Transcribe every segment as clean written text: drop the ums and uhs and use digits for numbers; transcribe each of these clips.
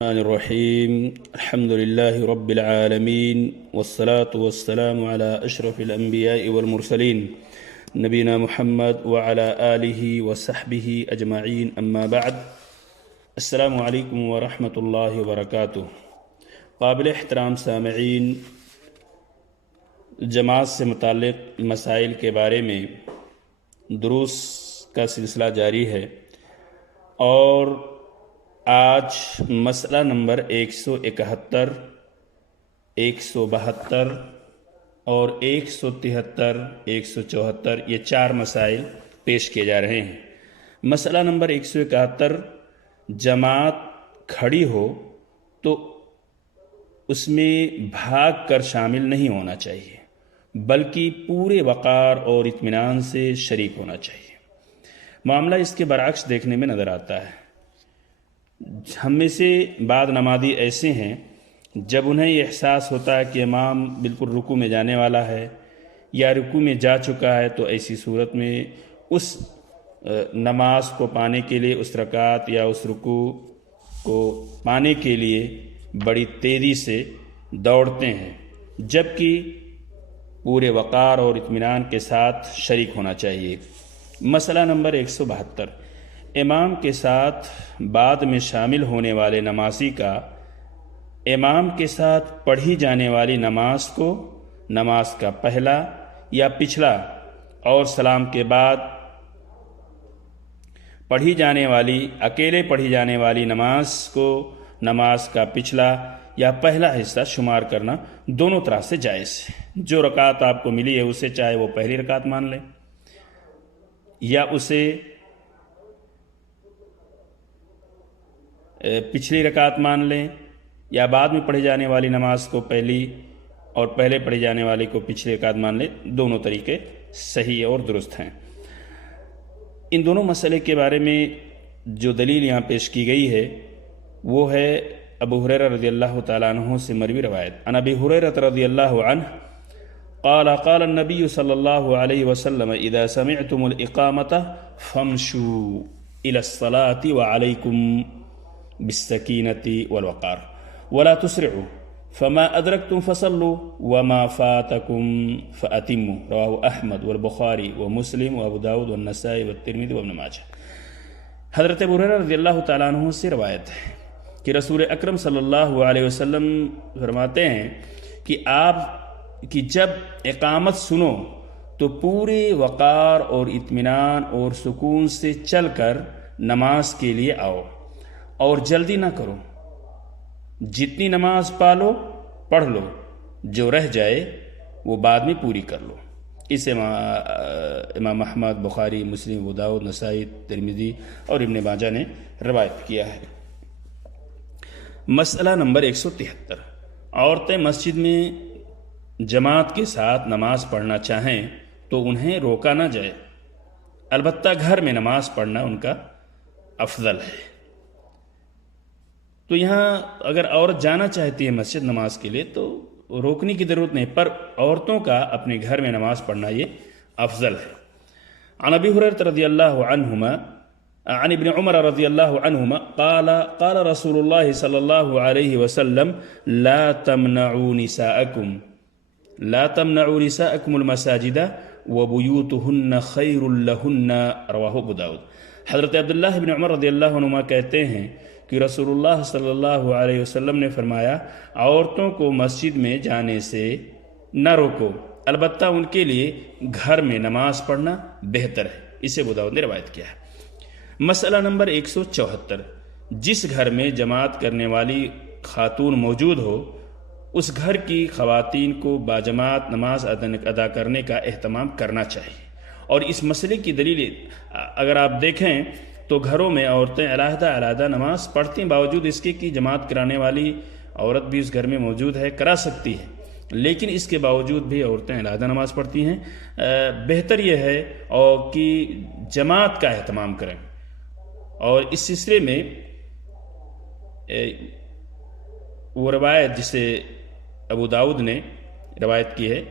الرحمن الرحيم الحمد لله رب العالمين والصلاة والسلام على أشرف الأنبياء والمرسلين نبينا محمد وعلى آله وصحبه أجمعين أما بعد السلام عليكم ورحمة الله وبركاته. قابل احترام سامعین، جماعت سے متعلق مسائل کے بارے میں دروس کا سلسلہ جاری ہے اور آج مسئلہ نمبر 171، 172 اور 173، 174 یہ 4 مسائل پیش کیے جا رہے ہیں۔ مسئلہ نمبر 171، جماعت کھڑی ہو تو اس میں بھاگ کر شامل نہیں ہونا چاہیے بلکہ پورے وقار اور اطمینان سے شریک ہونا چاہیے۔ معاملہ اس کے برعکس دیکھنے میں نظر آتا ہے۔ ہم میں سے بعض نمازی ایسے ہیں جب انہیں یہ احساس ہوتا ہے کہ امام بالکل رکوع میں جانے والا ہے یا رکوع میں جا چکا ہے تو ایسی صورت میں اس نماز کو پانے کے لیے، اس رکعت یا اس رکوع کو پانے کے لیے بڑی تیزی سے دوڑتے ہیں، جبکہ پورے وقار اور اطمینان کے ساتھ شریک ہونا چاہیے۔ مسئلہ نمبر 172، امام کے ساتھ بعد میں شامل ہونے والے نمازی کا امام کے ساتھ پڑھی جانے والی نماز کو نماز کا پہلا یا پچھلا اور سلام کے بعد پڑھی جانے والی اکیلے پڑھی جانے والی نماز کو نماز کا پچھلا یا پہلا حصہ شمار کرنا دونوں طرح سے جائز ہے۔ جو رکعت آپ کو ملی ہے اسے چاہے وہ پہلی رکعت مان لیں یا اسے پچھلی رکعت مان لیں یا بعد میں پڑھی جانے والی نماز کو پہلی اور پہلے پڑھی جانے والی کو پچھلی رکعت مان لیں، دونوں طریقے صحیح اور درست ہیں۔ ان دونوں مسئلے کے بارے میں جو دلیل یہاں پیش کی گئی ہے وہ ہے ابو ہریرہ رضی اللہ تعالیٰ عنہ سے مروی روایت۔ عن ابی ہریرہ رضی اللہ عنہ قال قال النبی صلی اللہ علیہ وسلم اذا سمعتم الاقامة فامشوا الى الصلاة وعليكم بالسكينة والوقار ولا تسرعوا فما أدركتم فصلوا وما فاتكم فأتموا رواه أحمد والبخاری ومسلم وابو داود والنسائی والترمذی وابن ماجہ۔ حضرت ابو ہریرہ رضی اللہ تعالیٰ عنہ سے روایت ہے کہ رسول اکرم صلی اللہ علیہ وسلم فرماتے ہیں کہ آپ کی جب اقامت سنو تو پورے وقار اور اطمینان اور سکون سے چل کر نماز کے لیے آؤ اور جلدی نہ کرو، جتنی نماز پالو پڑھ لو، جو رہ جائے وہ بعد میں پوری کر لو۔ اسے امام احمد، بخاری، مسلم، ابو داؤد، نسائی، ترمذی اور ابن ماجہ نے روایت کیا ہے۔ مسئلہ نمبر 173، عورتیں مسجد میں جماعت کے ساتھ نماز پڑھنا چاہیں تو انہیں روکا نہ جائے، البتہ گھر میں نماز پڑھنا ان کا افضل ہے۔ تو یہاں اگر عورت جانا چاہتی ہے مسجد نماز کے لیے تو روکنے کی ضرورت نہیں، پر عورتوں کا اپنے گھر میں نماز پڑھنا یہ افضل ہے۔ عن ابی ہریرہ رضی اللہ عنہما عن ابن عمر رضی اللہ عنہما قال قال رسول اللہ صلی اللہ علیہ وسلم لا تمنعوا نساءکم المساجد وبیوتہن خیر لہن رواہ ابو داود۔ حضرت عبداللہ ابن عمر رضی اللہ عنہما کہتے ہیں کہ رسول اللہ صلی اللہ علیہ وسلم نے فرمایا عورتوں کو مسجد میں جانے سے نہ روکو، البتہ ان کے لیے گھر میں نماز پڑھنا بہتر ہے۔ اسے ابو داؤد نے روایت کیا ہے۔ مسئلہ نمبر 174، جس گھر میں جماعت کرنے والی خاتون موجود ہو اس گھر کی خواتین کو باجماعت نماز ادا کرنے کا اہتمام کرنا چاہیے۔ اور اس مسئلے کی دلیل اگر آپ دیکھیں تو گھروں میں عورتیں علیحدہ علیحدہ نماز پڑھتی ہیں، باوجود اس کے کہ جماعت کرانے والی عورت بھی اس گھر میں موجود ہے، کرا سکتی ہے، لیکن اس کے باوجود بھی عورتیں علیحدہ نماز پڑھتی ہیں۔ بہتر یہ ہے اور کہ جماعت کا اہتمام کریں۔ اور اس سلسلے میں وہ روایت جسے ابو داؤد نے روایت کی ہے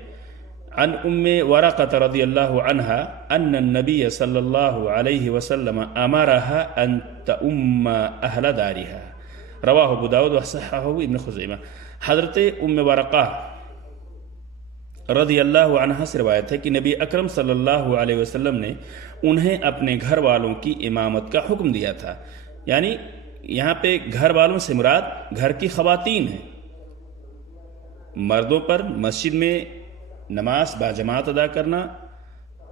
عن ام ورقۃ رضی اللہ عنہا ان النبی صلی اللہ علیہ وسلم امرها ان تؤم اہل دارها رواہ ابو داؤد وصححہ ابن خزیمہ۔ حضرت ام ورقہ رضی اللہ عنہ سے روایت ہے کہ نبی اکرم صلی اللہ علیہ وسلم نے انہیں اپنے گھر والوں کی امامت کا حکم دیا تھا۔ یعنی یہاں پہ گھر والوں سے مراد گھر کی خواتین ہیں۔ مردوں پر مسجد میں نماز باجماعت ادا کرنا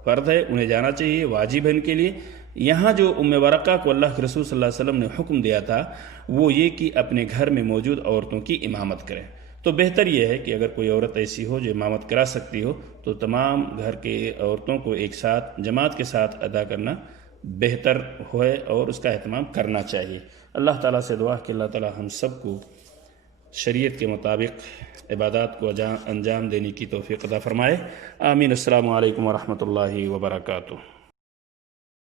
فرض ہے، انہیں جانا چاہیے، واجب ہے ان کے لیے۔ یہاں جو ام ورقہ کو اللہ کے رسول صلی اللہ علیہ وسلم نے حکم دیا تھا وہ یہ کہ اپنے گھر میں موجود عورتوں کی امامت کریں۔ تو بہتر یہ ہے کہ اگر کوئی عورت ایسی ہو جو امامت کرا سکتی ہو تو تمام گھر کے عورتوں کو ایک ساتھ جماعت کے ساتھ ادا کرنا بہتر ہوئے اور اس کا اہتمام کرنا چاہیے۔ اللہ تعالیٰ سے دعا کہ اللہ تعالیٰ ہم سب کو شریعت کے مطابق عبادات کو انجام دینے کی توفیق عطا فرمائے۔ آمین۔ السلام علیکم ورحمۃ اللہ وبرکاتہ۔